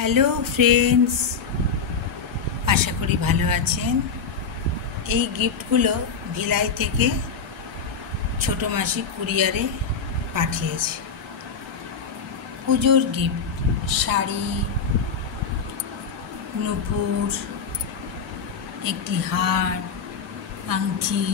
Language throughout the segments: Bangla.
হ্যালো ফ্রেন্ডস, আশা করি ভালো আছেন। এই গিফটগুলো ভিলাই থেকে ছোট মাসি কুরিয়ারে পাঠিয়েছে। পুজোর গিফট, শাড়ি, নূপুর, একটি হার, আংটি,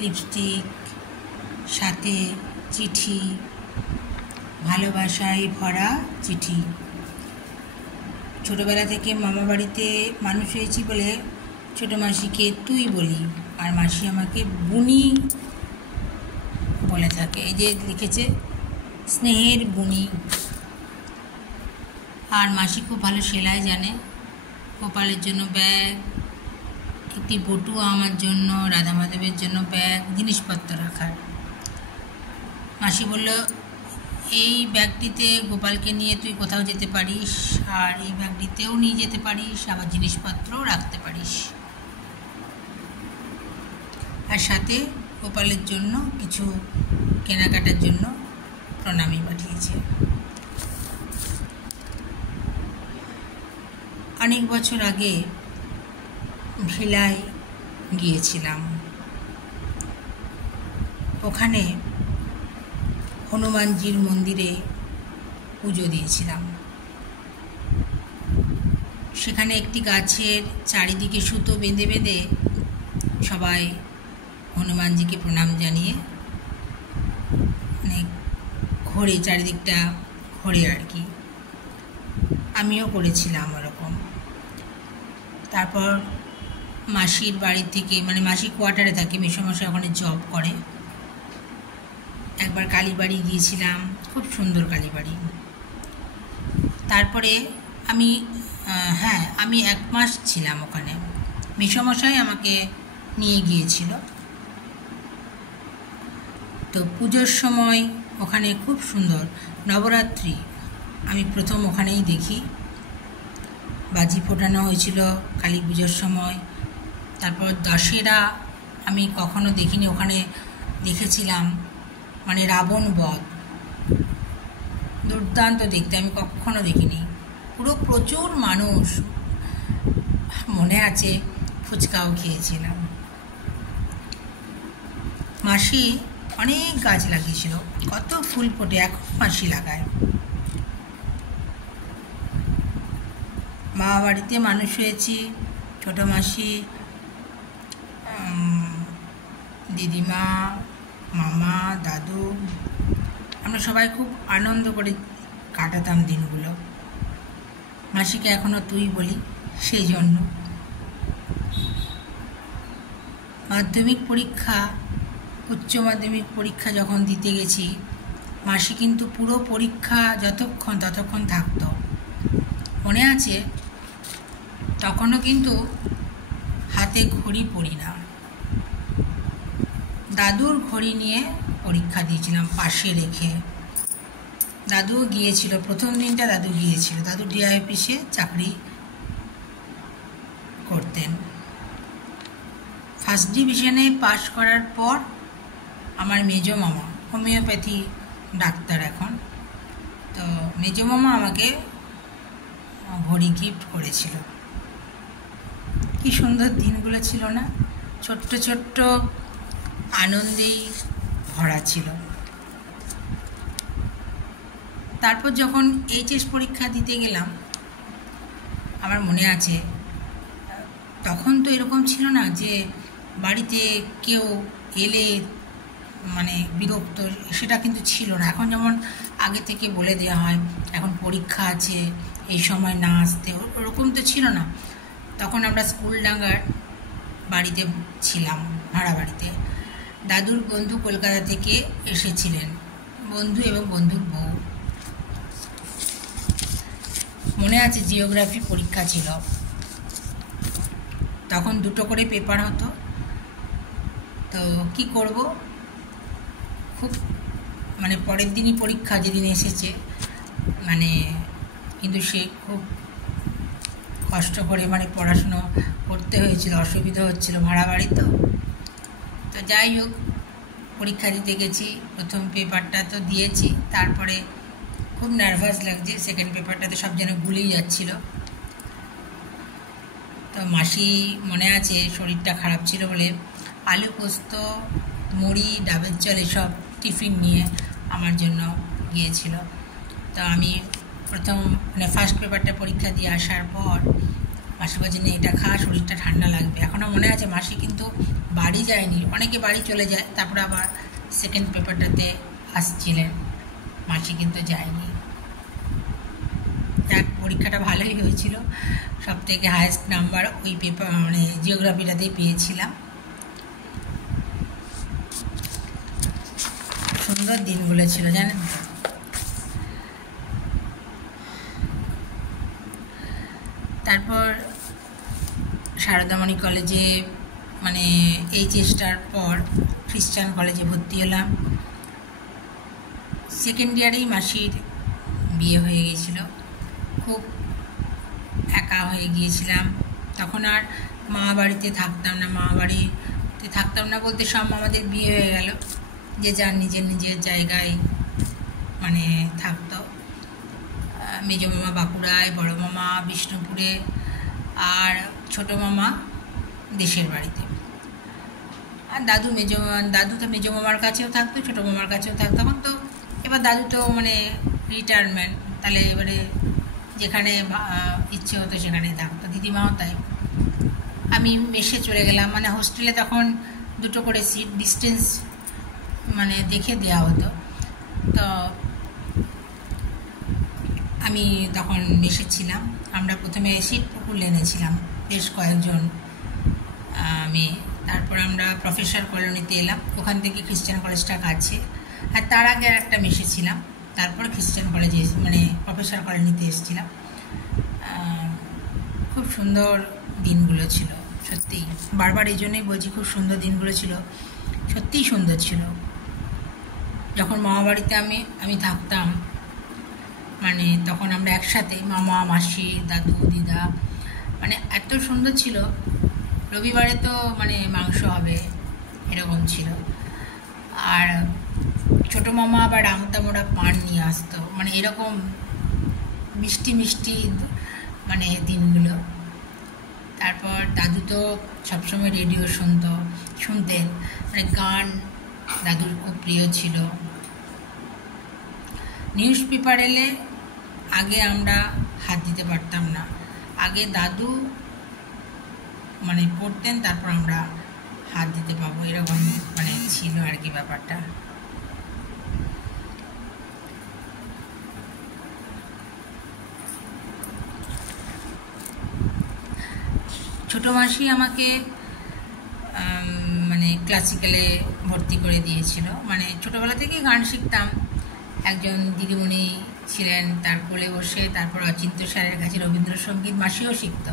লিপস্টিক, সাথে চিঠি, ভালোবাসায় ভরা চিঠি। ছোটোবেলা থেকে মামা বাড়িতে মানুষ হয়েছি বলে ছোটো মাসিকে তুই বলি, আর মাসি আমাকে বুনি বলে থাকে। এই যে লিখেছে স্নেহের বুনি। আর মাসি খুব ভালো সেলাই জানে। গোপালের জন্য ব্যাগ, একটি বটুয়া আমার জন্য, রাধা মাধবের জন্য ব্যাগ, জিনিসপত্র রাখার। মাসি বলল, এই ব্যাগটিতে গোপালকে নিয়ে তুই কোথাও যেতে পারিস, আর এই ব্যাগটিতেও নিয়ে যেতে পারিস, আবার জিনিসপত্রও রাখতে পারিস। আর সাথে গোপালের জন্য কিছু কেনাকাটার জন্য প্রণামী পাঠিয়েছে। অনেক বছর আগে ভিলাই গিয়েছিলাম। ওখানে হনুমানজির মন্দিরে পুজো দিয়েছিলাম। সেখানে একটি গাছের চারিদিকে সুতো বেঁধে বেঁধে সবাই হনুমানজিকে প্রণাম জানিয়ে ঘোরে, চারিদিকটা ঘোরে আর কি। আমিও করেছিলাম ওরকম। তারপর মাসির বাড়ি থেকে, মানে মাসি কোয়ার্টারে থাকে, মেসোমশাই ওখানে জব করে। একবার কালীবাড়ি গিয়েছিলাম, খুব সুন্দর কালীবাড়ি। তারপরে আমি 1 মাস ছিলাম ওখানে। মেসোমশাই আমাকে নিয়ে গিয়েছিল। তো পুজোর সময় ওখানে খুব সুন্দর নবরাত্রি আমি প্রথম ওখানেই দেখি। বাজি ফোটানো হয়েছিল কালী পুজোর সময়। তারপর দশেরা আমি কখনো দেখিনি, ওখানে দেখেছিলাম, মানে রাবণ বধ। দুর্দান্ত দেখতে, আমি কখনো দেখিনি। পুরো প্রচুর মানুষ, মনে আছে ফুচকাও খেয়েছিলাম। মাসি অনেক গাছ লাগিয়েছিল, কত ফুল ফোটে, এখন মাসি লাগায়। মা বাড়িতে মানুষ হয়েছি, ছোটো মাসি, দিদিমা, মামা, দাদু, আমরা সবাই খুব আনন্দ করে কাটাতাম দিনগুলো। মাসিকে এখনও তুই বলি সেই জন্য। মাধ্যমিক পরীক্ষা, উচ্চ মাধ্যমিক পরীক্ষা যখন দিতে গেছি, মাসি কিন্তু পুরো পরীক্ষা ততক্ষণ থাকতো। মনে আছে, তখনও কিন্তু হাতে ঘড়ি পরি না, দাদুর ঘড়ি নিয়ে পরীক্ষা দিয়েছিলাম পাশে রেখে। দাদুও গিয়েছিল, প্রথম দিনটা দাদু গিয়েছিল। দাদু ডিআই অফিসে চাকরি করতেন। ফার্স্ট ডিভিশনে পাশ করার পর আমার মেজো মামা, হোমিওপ্যাথি ডাক্তার এখন, তো মেজো মামা আমাকে ঘড়ি গিফট করেছিল। কি সুন্দর দিনগুলো ছিল না, ছোট্ট ছোট্ট আনন্দেই ভরা ছিল। তারপর যখন এইচএস পরীক্ষা দিতে গেলাম, আমার মনে আছে তখন তো এরকম ছিল না যে বাড়িতে কেউ এলে মানে বিরক্ত, সেটা কিন্তু ছিল না। এখন যেমন আগে থেকে বলে দেওয়া হয় এখন পরীক্ষা আছে, এই সময় না আসতে, ওরকম তো ছিল না। তখন আমরা স্কুলডাঙ্গার বাড়িতে ছিলাম, ভাড়া বাড়িতে। দাদুর বন্ধু কলকাতা থেকে এসেছিলেন, বন্ধু এবং বন্ধুর বউ। মনে আছে জিওগ্রাফি পরীক্ষা ছিল, তখন 2টো করে পেপার হতো। তো কি করব, খুব মানে পরের দিনই পরীক্ষা, যেদিন এসেছে, মানে কিন্তু সে খুব কষ্ট করে মানে পড়াশুনো করতে হয়েছিল, অসুবিধা হচ্ছিল, ভাড়া বাড়ি তো। তো যাই হোক, পরীক্ষা দিতে গেছি, প্রথম পেপারটা তো দিয়েছি। তারপরে খুব নার্ভাস লাগছে, সেকেন্ড পেপারটাতে সব যেন গুলিয়ে যাচ্ছিল। তো মাসি মনে আছে শরীরটা খারাপ ছিল বলে আলু পোস্ত, মুড়ি, ডাবের জল এসব টিফিন নিয়ে আমার জন্য গিয়েছিল। তো আমি প্রথম ফার্স্ট পেপারটা পরীক্ষা দিয়ে আসার পর মাসি বলছেন এটা খা, শরীরটা ঠান্ডা লাগবে। এখনও মনে আছে মাসি কিন্তু বাড়ি যায়নি, অনেকে বাড়ি চলে যায়, তারপরে আবার সেকেন্ড পেপারটাতে আসছিলেন, মাসি কিন্তু যায়নি। যাক, পরীক্ষাটা ভালোই হয়েছিল, সব থেকে হায়েস্ট নাম্বার ওই পেপার জিওগ্রাফিটাতেই পেয়েছিলাম। সুন্দর দিনগুলো ছিল জানেন তো। তারপর সারদামণি কলেজে এইচএসটার পর খ্রিস্টান কলেজে ভর্তি হলাম। সেকেন্ড ইয়ারেই মাসির বিয়ে হয়ে গিয়েছিল, খুব একা হয়ে গিয়েছিলাম। তখন আর মামা বাড়িতে থাকতাম না, বলতে সব আমাদের বিয়ে হয়ে গেল, যে যার নিজের নিজের জায়গায় থাকতো। মেজো মামা বাঁকুড়ায়, বড় মামা বিষ্ণুপুরে, আর ছোট মামা দেশের বাড়িতে। আর দাদু তো মেজো মামার কাছেও থাকতো, ছোট মামার কাছেও থাকতো। তখন তো এবার দাদু তো রিটায়ারমেন্ট, তাহলে এবারে যেখানে ইচ্ছে হতো সেখানেই থাকতো। দিদিমাও তাই। আমি মেসে চলে গেলাম, হোস্টেলে তখন দুটো করে সিট ডিস্টেন্স দেখে দেওয়া হতো। তো আমি তখন মেসে ছিলাম। আমরা প্রথমে সিটপুকুর লেনে ছিলাম বেশ কয়েকজন মেয়ে। তারপর আমরা প্রফেসর কলোনিতে এলাম, ওখান থেকে খ্রিস্টান কলেজটা কাছে। আর তার আগে আর একটা মেসে ছিলাম, তারপর খ্রিস্টান কলেজে প্রফেসর কলোনিতে এসেছিলাম। খুব সুন্দর দিনগুলো ছিল সত্যিই, বারবার এই জন্যই বলছি খুব সুন্দর দিনগুলো ছিল, সত্যিই সুন্দর ছিল। যখন মামা বাড়িতে আমি থাকতাম, তখন আমরা একসাথে মামা, মাসি, দাদু, দিদা, এত সুন্দর ছিল। রবিবারে তো মাংস হবে এরকম ছিল। আর ছোট মামা আবার আমতামোড়া পান নিয়ে আসতো, এরকম মিষ্টি মিষ্টি দিনগুলো। তারপর দাদু তো সবসময় রেডিও শুনতেন, গান দাদুর খুব প্রিয় ছিল। নিউজ পেপার এলে আগে আমরা হাত দিতে পারতাম না, আগে দাদু পড়তেন, তারপর আমরা হাত দিতে পাবো, এরকম ছিল আর কি ব্যাপারটা। ছোট মাসি আমাকে ক্লাসিক্যালে ভর্তি করে দিয়েছিল। ছোটোবেলা থেকেই গান শিখতাম, একজন দিদিমণি ছিলেন তার কোলে বসে। তারপর অচিন্ত্য স্যারের কাছে রবীন্দ্রসঙ্গীত মাসিও শিখত।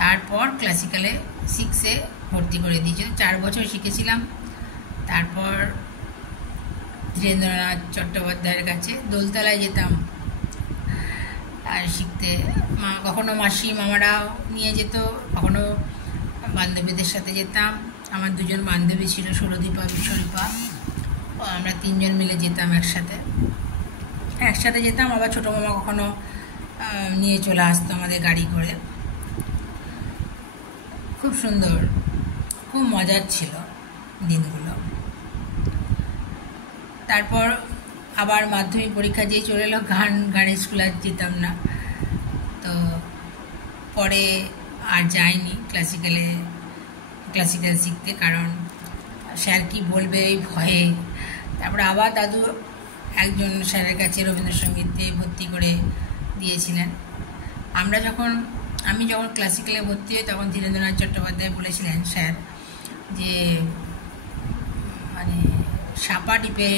তারপর ক্লাসিক্যালে 6-এ ভর্তি করে দিয়েছিল, 4 বছর শিখেছিলাম। তারপর ধীরেন্দ্রনাথ চট্টোপাধ্যায়ের কাছে দোলতলায় যেতাম আর শিখতে। কখনো মাসি মামারাও নিয়ে যেত, কখনো বান্ধবীদের সাথে যেতাম। আমার 2জন বান্ধবী ছিল, সুরদীপা, বিশ্বরূপা। আমরা 3জন মিলে যেতাম একসাথে যেতাম। আবার ছোটো মামা কখনো নিয়ে চলে আসতো আমাদের গাড়ি করে। খুব সুন্দর, খুব মজার ছিল দিনগুলো। তারপর আবার মাধ্যমিক পরীক্ষা দিয়ে চলে এলো, গানের স্কুল আর যেতাম না। তো পরে আর যাইনি ক্লাসিক্যাল শিখতে, কারণ স্যার কি বলবে এই ভয়ে। তারপরে আবার দাদু একজন স্যারের কাছে রবীন্দ্রসঙ্গীতে ভর্তি করে দিয়েছিলেন। আমি যখন ক্লাসিক্যালে ভর্তি হই তখন ধীরেন্দ্রনাথ চট্টোপাধ্যায় বলেছিলেন স্যার যে সাপা টিপে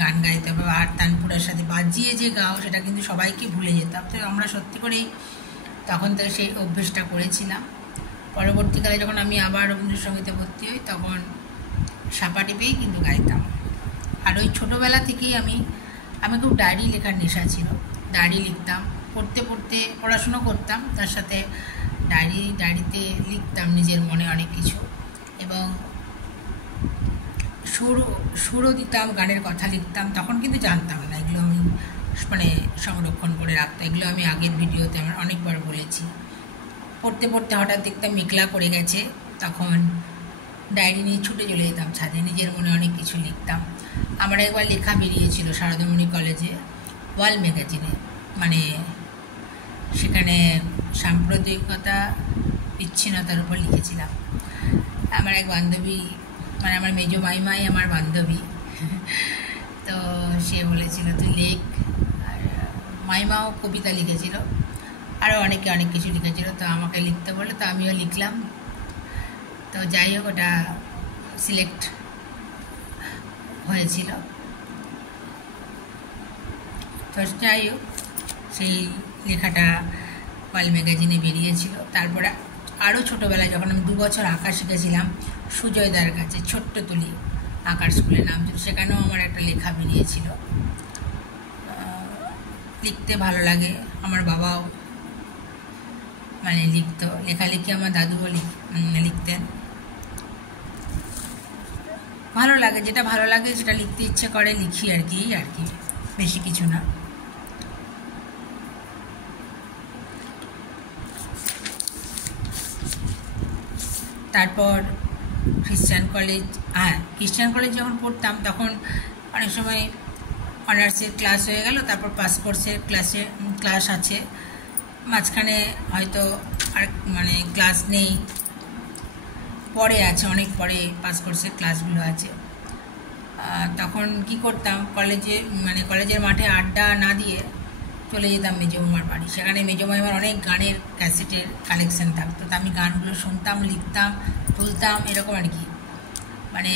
গান গাইতে হবে, আর তানপুরার সাথে বাজিয়ে যে গাও সেটা কিন্তু সবাইকে ভুলে যেতাম। তো আমরা সত্যি করেই তখন থেকে সেই অভ্যেসটা করেছিলাম। পরবর্তীকালে যখন আমি আবার রবীন্দ্রসঙ্গীতে ভর্তি হই তখন সাপা টিপেই কিন্তু গাইতাম। আর ওই ছোটোবেলা থেকেই আমি খুব ডায়েরি লেখার নেশা ছিল, ডায়েরি লিখতাম। পড়তে পড়াশুনো করতাম, তার সাথে ডায়েরিতে লিখতাম নিজের মনে অনেক কিছু, এবং সুরও দিতাম, গানের কথা লিখতাম। তখন কিন্তু জানতাম না, এগুলো আমি মানে সংরক্ষণ করে রাখতো। এগুলো আমি আগের ভিডিওতে আমার অনেকবার বলেছি। পড়তে পড়তে হঠাৎ দেখতাম মেঘলা করে গেছে, তখন ডায়েরি নিয়ে ছুটে চলে যেতাম ছাদে, নিজের মনে অনেক কিছু লিখতাম। আমার একবার লেখা বেরিয়েছিল সারদামণি কলেজে ওয়াল ম্যাগাজিনে, মানে সেখানে সাম্প্রদায়িকতা বিচ্ছিন্নতার উপর লিখেছিলাম। আমার এক বান্ধবী, মানে আমার মেজো মাইমাই আমার বান্ধবী, তো সে বলেছিল তুই লেখ। আর মাইমাও কবিতা লিখেছিল, আরও অনেকে অনেক কিছু লিখেছিল, তো আমাকে লিখতে বলে, তো আমিও লিখলাম। তো যাই হোক, ওটা সিলেক্ট হয়েছিল। তো যাই হোক, সেই লেখাটা ওয়াল ম্যাগাজিনে বেরিয়েছিল। তারপরে আরও ছোটোবেলায় যখন আমি 2 বছর আঁকা শিখেছিলাম সুজয়দার কাছে, ছোট্ট তুলি আঁকার স্কুলে নাম ছিল, সেখানেও আমার একটা লেখা বেরিয়েছিল। লিখতে ভালো লাগে, আমার বাবাও মানে লিখতো, লেখালেখি আমার দাদুও লিখতেন। ভালো লাগে, যেটা ভালো লাগে সেটা লিখতে ইচ্ছে করে লিখি আর কি, বেশি কিছু না। তারপর খ্রিস্টান কলেজ যখন পড়তাম তখন অনেক সময় অনার্সের ক্লাস হয়ে গেল, তারপর পাস কোর্সের ক্লাস আছে, মাঝখানে হয়তো আর মানে ক্লাস নেই, পরে আছে, অনেক পরে পাস কোর্সের ক্লাসগুলো আছে। তখন কি করতাম, কলেজের মাঠে আড্ডা না দিয়ে চলে যেতাম মেজমামার বাড়ি। সেখানে মেজমামার অনেক গানের ক্যাসেটের কালেকশন থাকতো, তো আমি গানগুলো শুনতাম, লিখতাম, তুলতাম, এরকম আর কি। মানে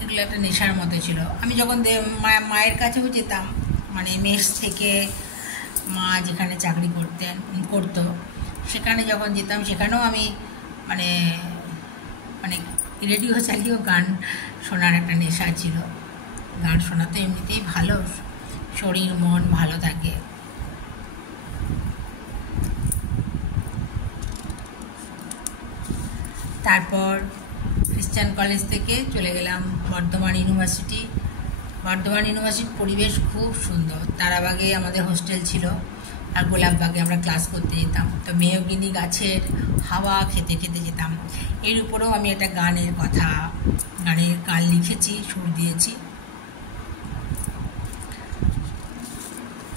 এগুলো একটা নেশার মতো ছিল। আমি যখন মায়ের কাছেও যেতাম, মানে মেস থেকে মা যেখানে চাকরি করতো সেখানে যখন যেতাম, সেখানেও আমি মানে রেডিও চালিয়েও গান শোনার একটা নেশা ছিল। গান শোনা তো এমনিতেই ভালো, শরীর মন ভালো থাকে। তারপর খ্রিস্টান কলেজ থেকে চলে গেলাম বর্ধমান ইউনিভার্সিটি। বর্ধমান ইউনিভার্সিটির পরিবেশ খুব সুন্দর। তারাবাগে আমাদের হোস্টেল ছিল, আর গোলাপবাগে আমরা ক্লাস করতে যেতাম। তো মেহগিনি গাছের হাওয়া খেতে খেতে যেতাম। এর উপরেও আমি একটা গানের গান লিখেছি, সুর দিয়েছি।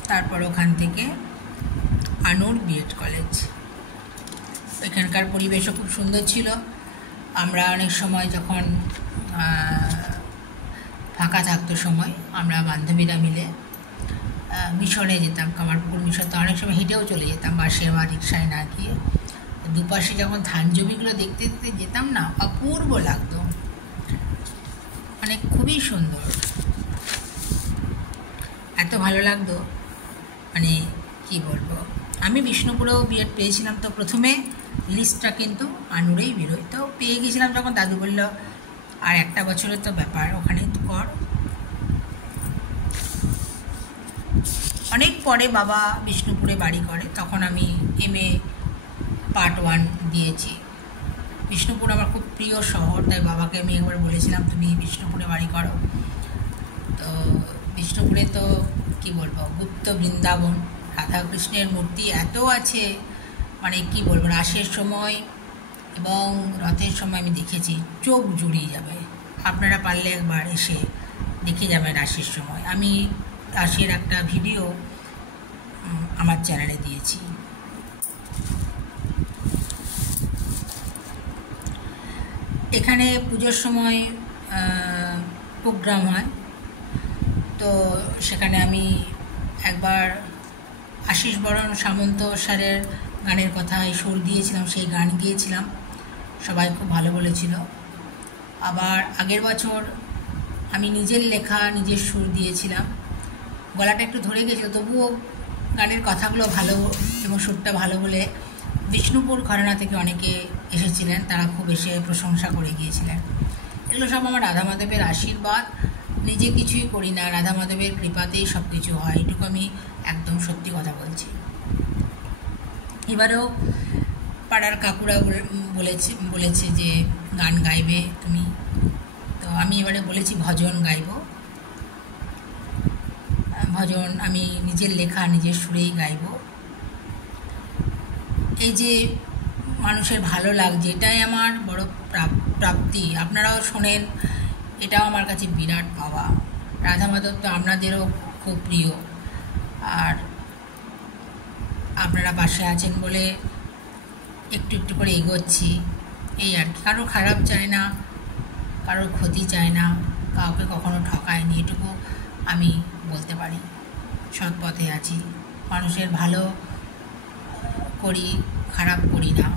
তারপর ওখান থেকে আনুর বিএড কলেজ, এখানকার পরিবেশও খুব সুন্দর ছিল। আমরা অনেক সময় যখন ফাঁকা থাকতো সময়, আমরা বান্ধবীরা মিলে মিশনে যেতাম, কামারপুকুর মিশন। তো অনেক সময় হেঁটেও চলে যেতাম, বাসে বা রিক্সায় না গিয়ে। দুপাশে যখন ধান জমিগুলো দেখতে দেখতে যেতাম না, অপূর্ব লাগতো, মানে খুবই সুন্দর, এত ভালো লাগতো, মানে কি বলবো। আমি বিষ্ণুপুরেও বিএড পেয়েছিলাম, তো প্রথমে লিস্টটা কিন্তু আনুরেই বেরোয়। তো পেয়ে গেছিলাম যখন, দাদু বলল আর একটা বছরের তো ব্যাপার, ওখানে কর। অনেক পরে বাবা বিষ্ণুপুরে বাড়ি করে, তখন আমি MA পার্ট 1 দিয়েছি। বিষ্ণুপুর আমার খুব প্রিয় শহর, তাই বাবাকে আমি একবার বলেছিলাম তুমি বিষ্ণুপুরে বাড়ি করো। তো বিষ্ণুপুরে তো কি বলবো, গুপ্ত বৃন্দাবন, রাধাকৃষ্ণের মূর্তি এত আছে, মানে কি বলবো, রাসের সময় এবং রথের সময় আমি দেখেছি, চোখ জুড়িয়ে যাবে। আপনারা পারলে একবার এসে দেখে যাবেন রাসের সময়। আমি রাসের একটা ভিডিও আমার চ্যানেলে দিয়েছি। এখানে পুজোর সময় প্রোগ্রাম হয়, তো সেখানে আমি একবার আশিস বরণ সামন্ত স্যারের গানের কথায় সুর দিয়েছিলাম, সেই গান গিয়েছিলাম, সবাই খুব ভালো বলেছিল। আবার আগের বছর আমি নিজের লেখা নিজের সুর দিয়েছিলাম, গলাটা একটু ধরে গেছিল, তবুও গানের কথাগুলো ভালো এবং সুরটা ভালো বলে বিষ্ণুপুর ঘরানা থেকে অনেকে এসেছিলেন, তারা খুব এসে প্রশংসা করে গিয়েছিলেন। এগুলো সব আমার রাধা মাধবের আশীর্বাদ, নিজে কিছুই করি না, রাধা মাধবের কৃপাতেই সব কিছু হয়, এটুকু আমি একদম সত্যি কথা বলছি। এবারেও পাড়ার কাকুরা বলেছে যে গান গাইবে তুমি, তো আমি এবারে বলেছি ভজন গাইব। ভজন আমি নিজের লেখা নিজের সুরেই গাইব। এই যে মানুষের ভালো লাগছে, এটাই আমার বড় প্রাপ্তি। আপনারাও শোনেন, এটাও আমার কাছে বিরাট পাওয়া। রাধা মাধব তো আপনাদেরও খুব প্রিয়, আর আপনারা পাশে আছেন বলে একটু একটু করে এগোচ্ছি, এই আর কি। কারো খারাপ চায় না, কারোর ক্ষতি চায় না, কাউকে কখনো ঠকায়নি, এটুকু আমি বলতে পারি। সৎ পথে আছি, মানুষের ভালো করি, খারাপ করি না।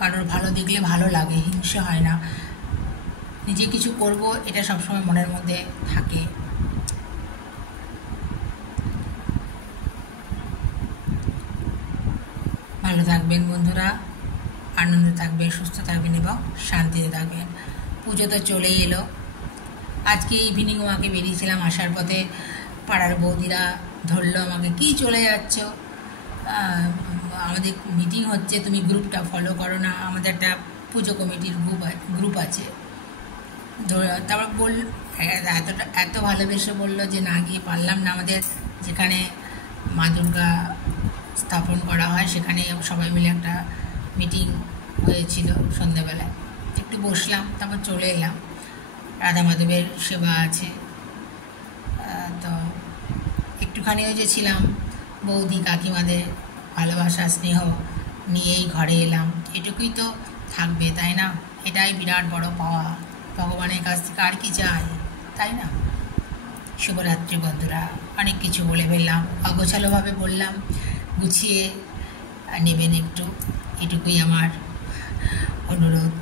কারোর ভালো দেখলে ভালো লাগে, হিংসে হয় না। নিজে কিছু করব এটা সবসময় মনের মধ্যে থাকে। ভালো থাকবেন বন্ধুরা, আনন্দে থাকবেন, সুস্থ থাকবেন এবং শান্তিতে থাকবেন। পুজো তো চলেই এলো। আজকে ইভিনিং ওয়াকে বেরিয়েছিলাম, আসার পথে পাড়ার বৌদিরা ধরলো আমাকে, কি চলে যাচ্ছ, আমাদের মিটিং হচ্ছে, তুমি গ্রুপটা ফলো করো না। আমাদের একটা পুজো কমিটির গ্রুপ আছে। তারপর এত ভালোবেসে বললো যে না গিয়ে পারলাম না। আমাদের যেখানে মা দুর্গা স্থাপন করা হয় সেখানে সবাই মিলে একটা মিটিং হয়েছিল সন্ধ্যাবেলায়, একটু বসলাম, তারপর চলে এলাম। রাধা মাধবের সেবা আছে, তো একটুখানি ওই যে ছিলাম, বৌদি কাকিমাদের ভালোবাসা স্নেহ নিয়েই ঘরে এলাম। এটুকুই তো থাকবে, তাই না? এটাই বিরাট বড় পাওয়া ভগবানের কাছ থেকে, আর কি চাই, তাই না? শুভরাত্রি বন্ধুরা। অনেক কিছু বলে ফেললাম, অগোছালোভাবে বললাম, গুছিয়ে নেবেন একটু, এটুকুই আমার অনুরোধ।